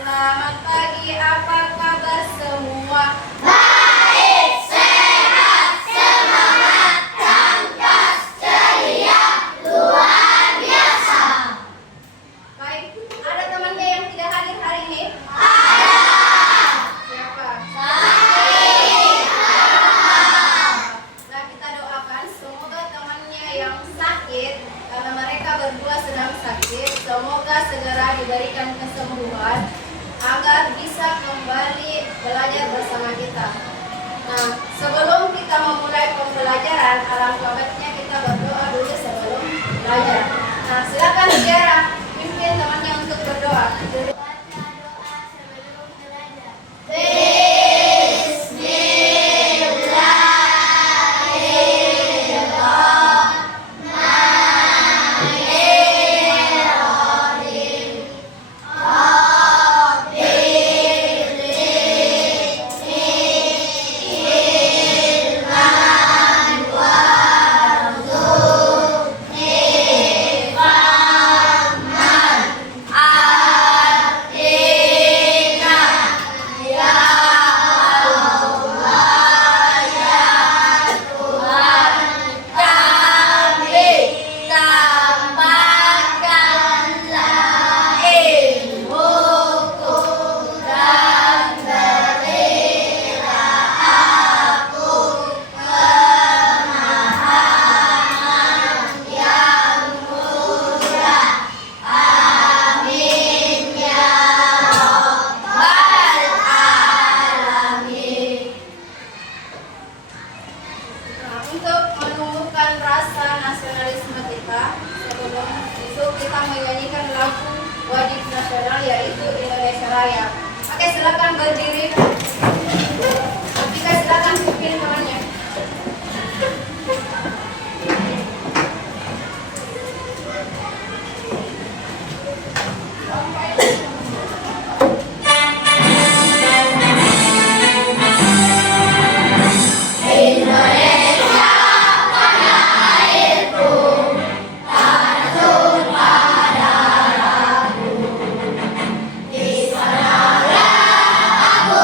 Selamat pagi, apa kabar semua? Baik, sehat, semangat, tangkas, ceria, luar biasa. Baik, ada temannya yang tidak hadir hari ini? Ada. Siapa? Nah, kita doakan semoga temannya yang sakit, karena mereka berdua sedang sakit, semoga segera diberikan kesembuhan agar bisa kembali belajar bersama kita. Nah, sebelum kita memulai pembelajaran, alangkah baiknya kita berdoa dulu sebelum belajar. Nah, silakan Tiara pimpin temannya untuk berdoa. Baca doa sebelum belajar. Nah, untuk menumbuhkan rasa nasionalisme kita, sebelum itu kita menyanyikan lagu wajib nasional yaitu Indonesia Raya. Oke, silakan berdiri. Kita silakan pimpin temannya. Aku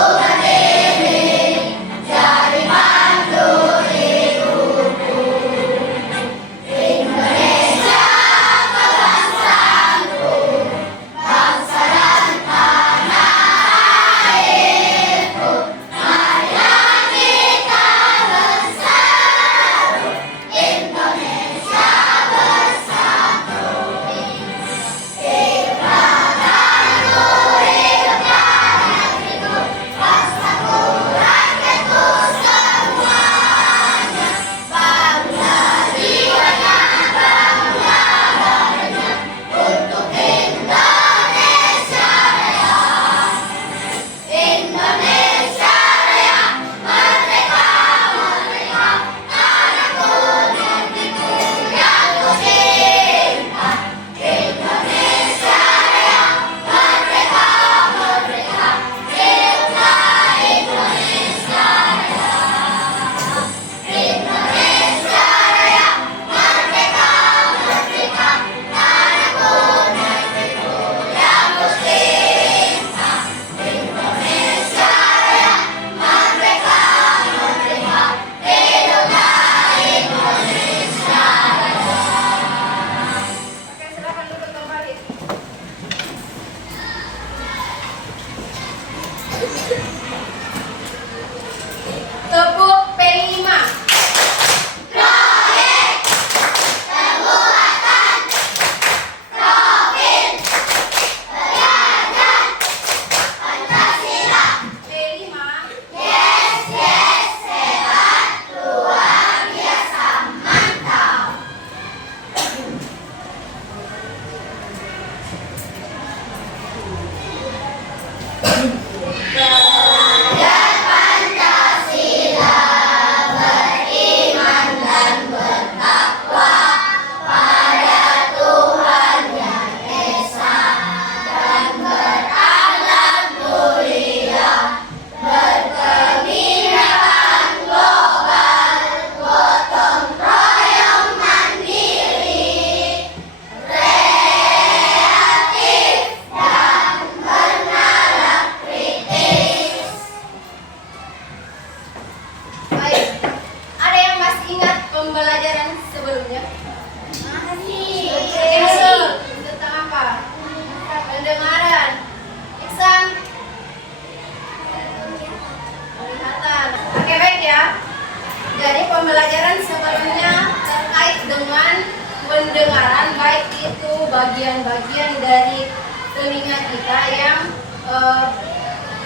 pendengaran, baik itu bagian-bagian dari telinga kita yang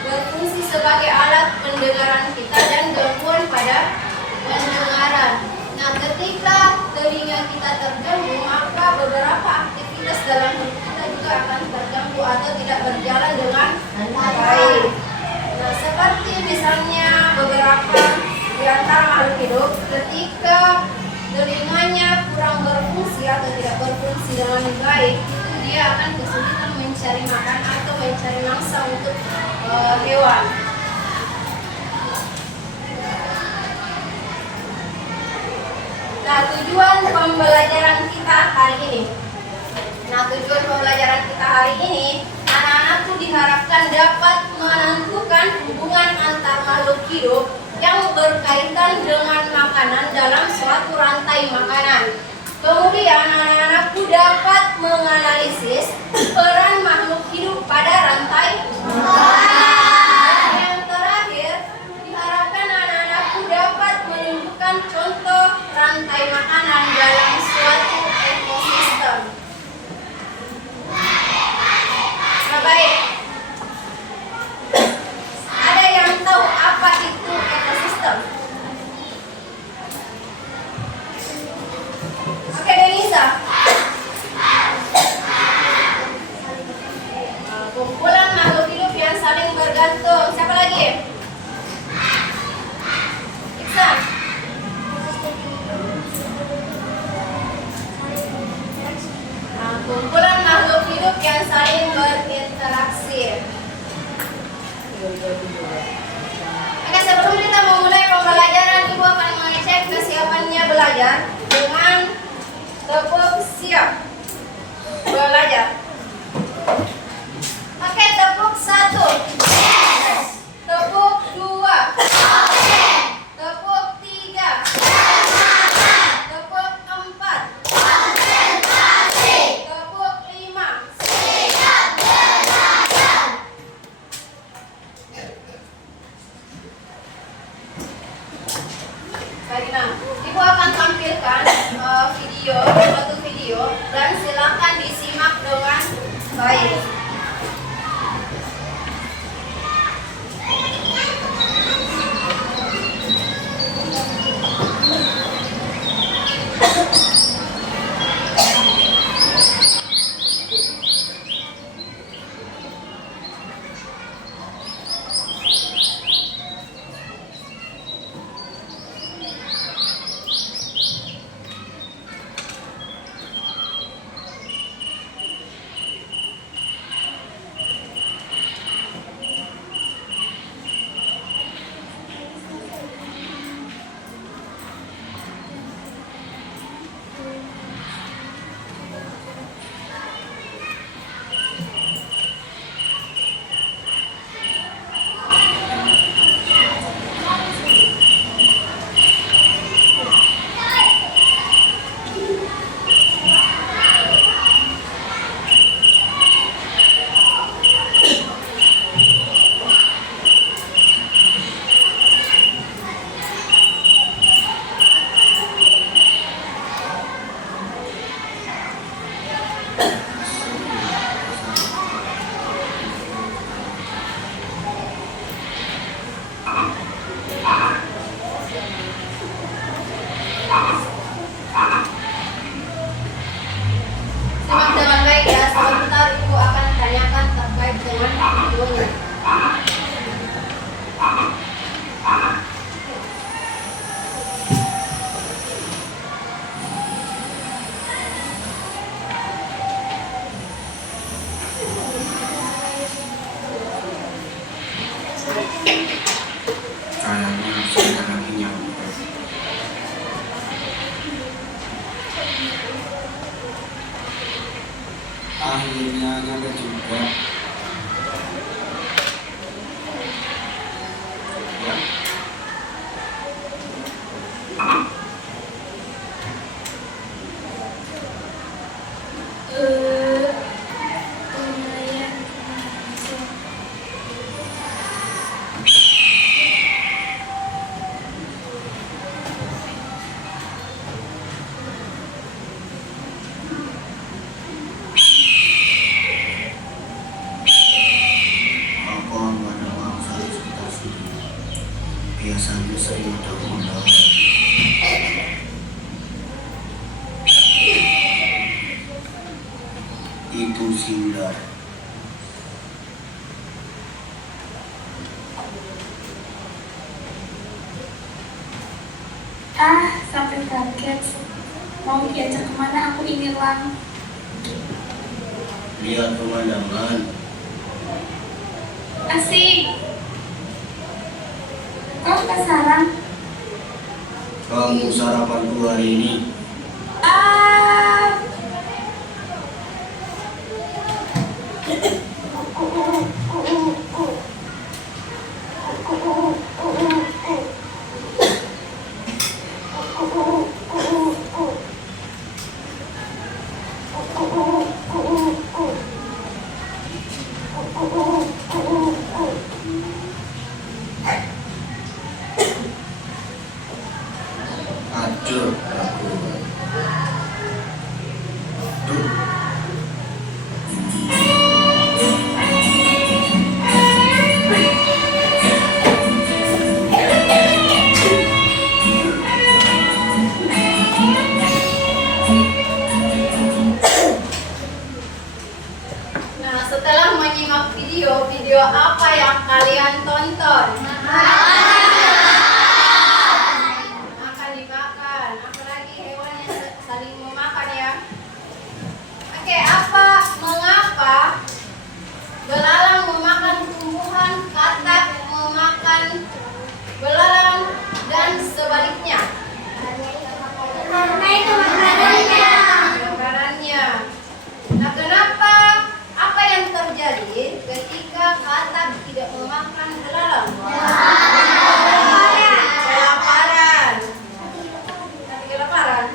berfungsi sebagai alat pendengaran kita dan gangguan pada pendengaran. Nah, ketika telinga kita terganggu, maka beberapa aktivitas dalam hidup kita juga akan terganggu atau tidak berjalan dengan baik. Nah, seperti misalnya beberapa di antara makhluk hidup, ketika telinganya kurang berfungsi atau tidak berfungsi dengan baik, itu dia akan kesulitan mencari makan atau mencari mangsa untuk hewan. Nah, tujuan pembelajaran kita hari ini. Anak-anak tuh diharapkan dapat menentukan hubungan antar makhluk hidup yang berkaitan dengan makanan dalam suatu rantai makanan. Kemudian anak-anakku dapat menganalisis peran makhluk hidup pada rantai makanan. Yang terakhir, diharapkan anak-anakku dapat menunjukkan contoh rantai makanan dalam suatu ekosistem. Nah, baik. Ada yang tahu apa itu ekosistem? Oke, Denisa. Kumpulan makhluk hidup yang saling bergantung. Siapa lagi? Iksan. Kumpulan makhluk hidup yang saling berinteraksi. Oke, sebelum kita memulai pembelajaran, Ibu akan mengecek kesiapannya belajar dengan tepuk siap belajar. Oke, tepuk 1. Tepuk 2. Tepuk 3. Tepuk 4. Tepuk 5. Baik, nah, Ibu akan tampilkan suatu video dan silakan disimak dengan baik. Simak dengan baik ya, sebentar Ibu akan tanyakan terkait dengan videonya. Kayaknya sebentar lagi nyampe. Akhirnya nyampe juga. Ya. Lumayan masuk. saja saya udah mulai. Itu Sindar. Sampai kaget. Mau diajak kemana aku ini, Lang? Lihat pemandangan. Asik. Kau penasaran? Kamu sarapan dulu hari ini. Ah. Aduh, aku. Tuh. Nah, setelah menyimak video apa yang kalian tonton? Akan dimakan. Apalagi hewan yang saling memakan ya. Oke, mengapa belalang memakan tumbuhan, katak memakan belalang, dan sebaliknya? Karena itu makanannya. Makanannya. Nah, kenapa? Apa yang terjadi ketika katak tidak memakan belalang? Kelaparan. Kelaparan.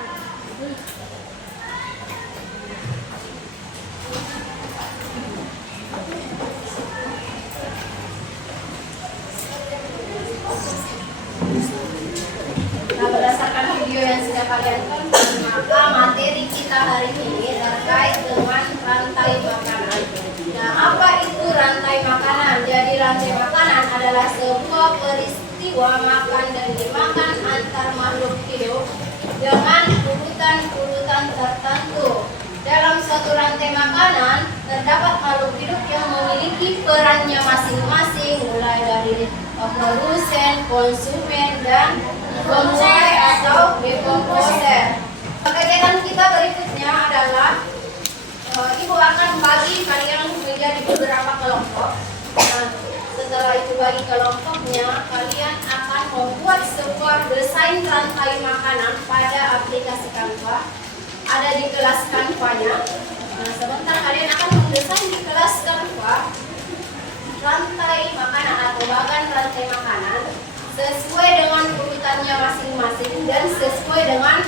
Nah, berdasarkan video yang sudah kalian tonton, maka materi kita hari ini terkait dengan rantai makanan. Nah, apa itu rantai makanan? Jadi rantai makanan adalah sebuah peristiwa makan dan dimakan antar makhluk hidup dengan urutan-urutan tertentu. Dalam suatu rantai makanan terdapat makhluk hidup yang memiliki perannya masing-masing, mulai dari produsen, konsumen, dan pemulai atau decomposer. Kegiatan kita berikutnya adalah Ibu akan bagi kalian menjadi beberapa kelompok. Nah, setelah itu bagi kelompoknya, kalian akan membuat sebuah desain rantai makanan pada aplikasi Canva. Ada di kelas Canva-nya. Nah, sebentar kalian akan mendesain di kelas Canva rantai makanan atau bagan rantai makanan sesuai dengan urutannya masing-masing dan sesuai dengan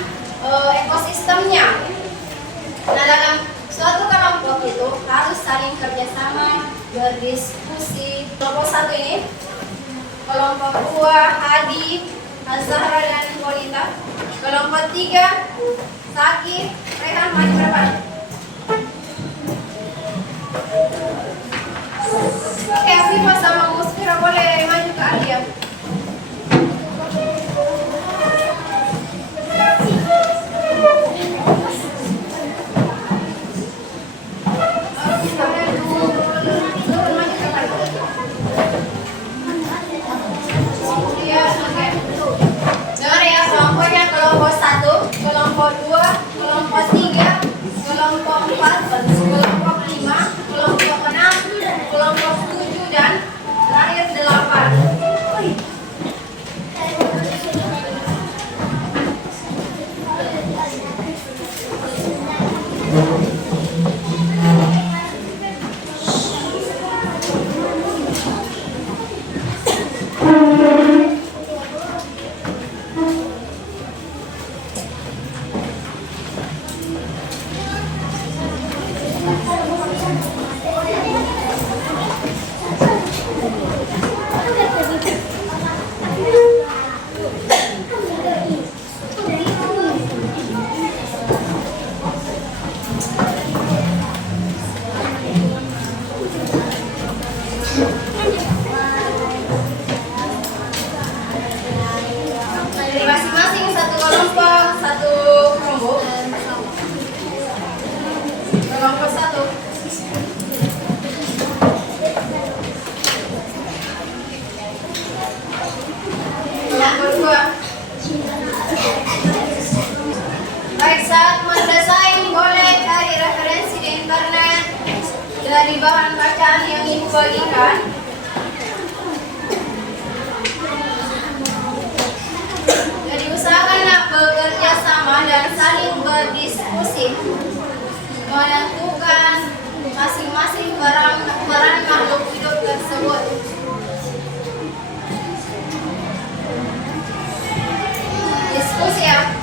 ekosistemnya. Nah, dalam suatu kelompok itu harus saling kerjasama, berdiskusi. Kelompok 1 ini, kelompok 2 Hadi, Azhara, dan Bonita. Kelompok 3 Saki, Rehan, maju ke depan. Oke, Afifah sama Muspira boleh maju ke Alia. Dengar ya, kelompoknya kelompok 1, kelompok 2, kelompok 3, kelompok 4, kelompok 5, kelompok 6, kelompok 7, dan terakhir 8. bagikan. Jadi usahakanlah bekerja sama dan saling berdiskusi menentukan masing-masing peran makhluk hidup tersebut. Diskusi ya.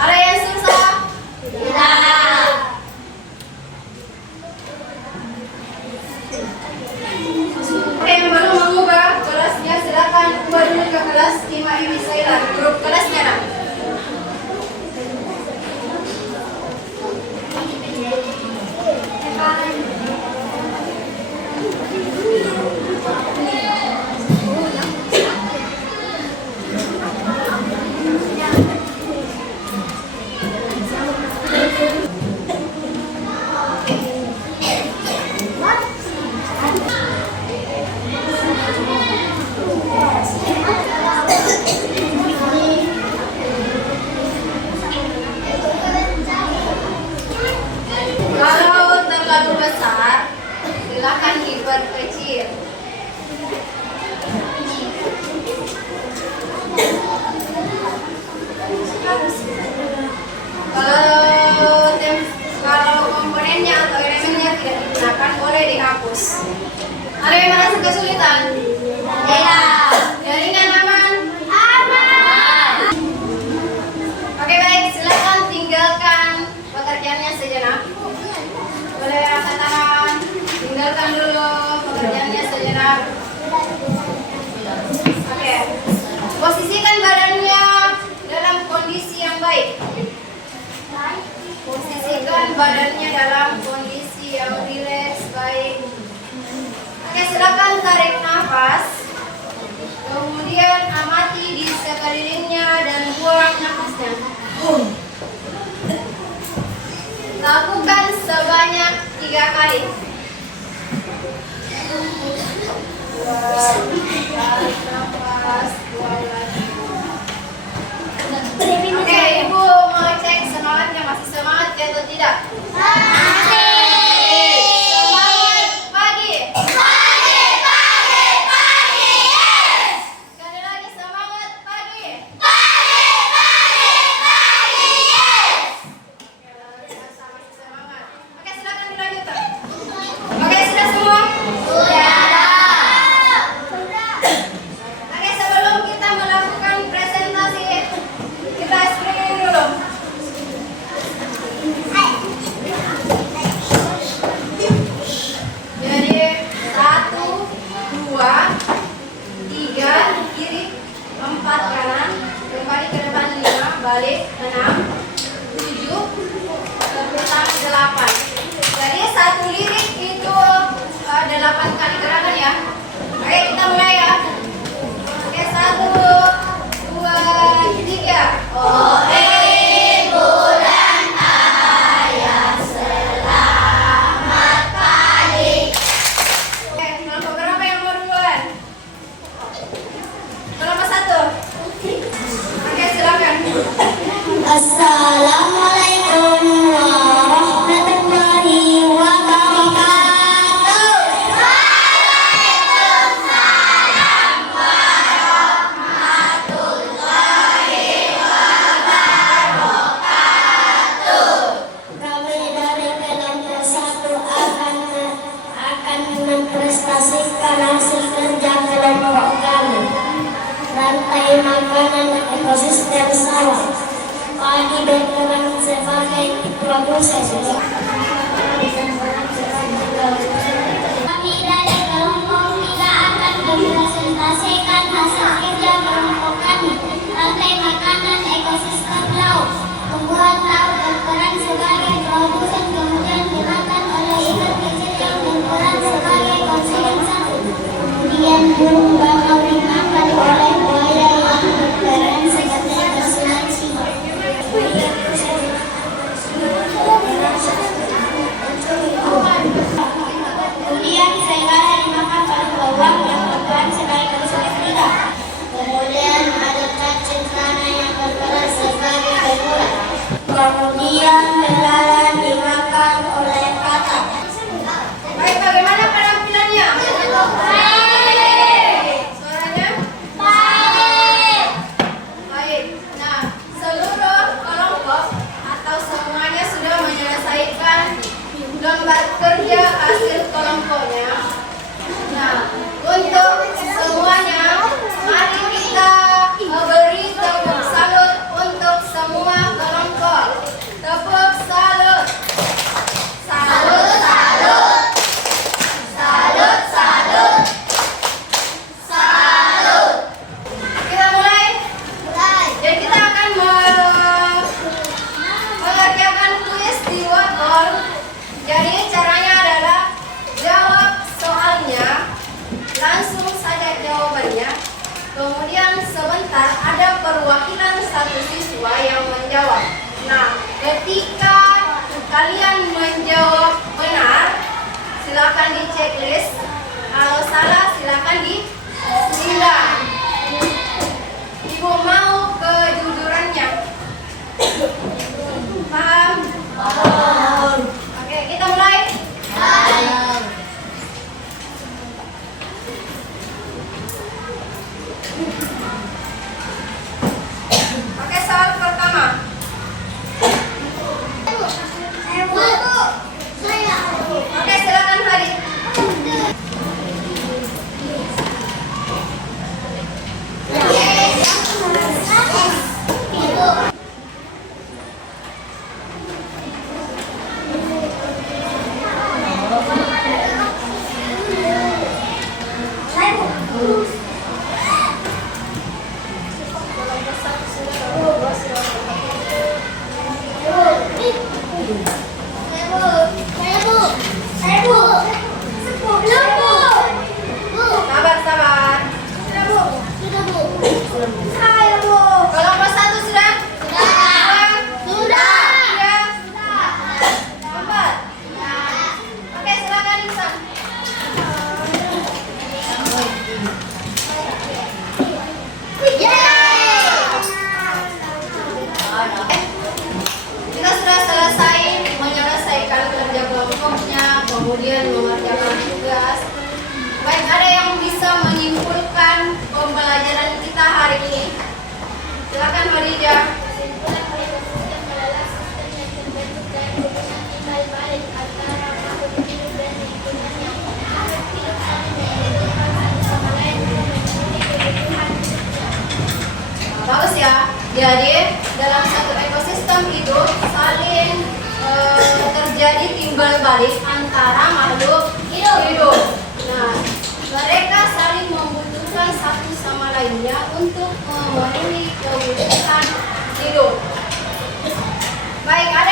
Ada yang susah? Tidak. Oke, yang baru mengubah kelasnya silakan ubah dulu ke kelas 5 ini saya grup kelasnya nak. Kalau terlalu besar, silakan diperkecil. Kalau komponennya atau elemennya tidak digunakan, boleh dihapus. Ada yang merasa kesulitan? Tidak. Jaringan aman? Aman. Oke baik, silakan tinggalkan pekerjaannya sejenak. Boleh angkat tangan, tinggalkan dulu pekerjaannya sejenak. Oke, posisikan badannya dalam kondisi yang baik. Posisikan badannya dalam kondisi yang rileks, baik. Oke, silakan tarik nafas. Kemudian amati di sekelilingnya dan buang nafasnya. Lakukan sebanyak 3 kali. Tarik nafas, buang lagi. Oke, Ibu mau cek semangatnya, masih semangat ya atau tidak? Semangat pagi. Sekali lagi semangat pagi. Masih semangat. Oke, silakan dilanjutkan. Oke, sudah semua? Oke, sebelum kita melakukan presentasi, kita screening dulu. Jadi 1, 2, 3 kiri, 4 kanan, kembali ke depan 5, balik 6, 7, tepuk tangan 8. Jadi satu lirik itu 8 kali gerakan ya. Oke, kita mulai ya. Oke, 1, 2, 3. Oh, bulan ayah selamat pagi. Oke, kelompok berapa yang mau duluan? Kelompok 1. Oke, silakan. Assalamualaikum warahmatullahi wabarakatuh. Kami dari kelompok 1 akan memprestasikan hasil kerja kelompok kami. Rantai makanan ekosistem sawah. Padi berperan sebagai proses. Kami dari kelompok 3 akan mempresentasikan hasil kerja kelompok kami. Rantai makanan ekosistem laut. Membuat laut berperan sebagai produsen kemudian dimakan oleh ikan kecil yang berperan sebagai konsumen satu. Kemudian burung bakau dimakan oleh buaya yang berperan sebagai konsumen. kemudian belalang dimakan oleh katak. Baik, bagaimana penampilannya? Suaranya? Baik. Nah, seluruh kelompok atau semuanya sudah menyelesaikan lembar kerja hasil kelompoknya. Nah, untuk semuanya, mari kita beri tepuk salut untuk semua kelompok. Tepuk salut. Salut, salut. Salut, salut. Salut. Kita mulai. Jadi kita akan mengerjakan kuis di whiteboard. Jadi caranya adalah jawab soalnya, langsung saja jawabannya. Kemudian sebentar ada perwakilan satu siswa yang menjawab. Nah, ketika kalian menjawab benar, silakan di checklist. Kalau salah, silakan ditindak. Ibu mau kejujurannya. Paham? Oke, kita mulai. Oke, soal pertama. Oke, silakan Hari. Sabar, sabar. Kelompok satu sudah? Sudah. Empat. Oke, silakan Iksan. Kita sudah selesai menyelesaikan kerja kelompoknya, kemudian mengerjakan tugas. Baik, ada yang bisa menyimpulkan pembelajaran kita hari ini? Silakan Khadijah. Bagus ya. Jadi dalam satu ekosistem itu saling terjadi timbal balik antara makhluk hidup. Nah, mereka saling membutuhkan satu sama lainnya untuk memenuhi kebutuhan hidup. Baik, ada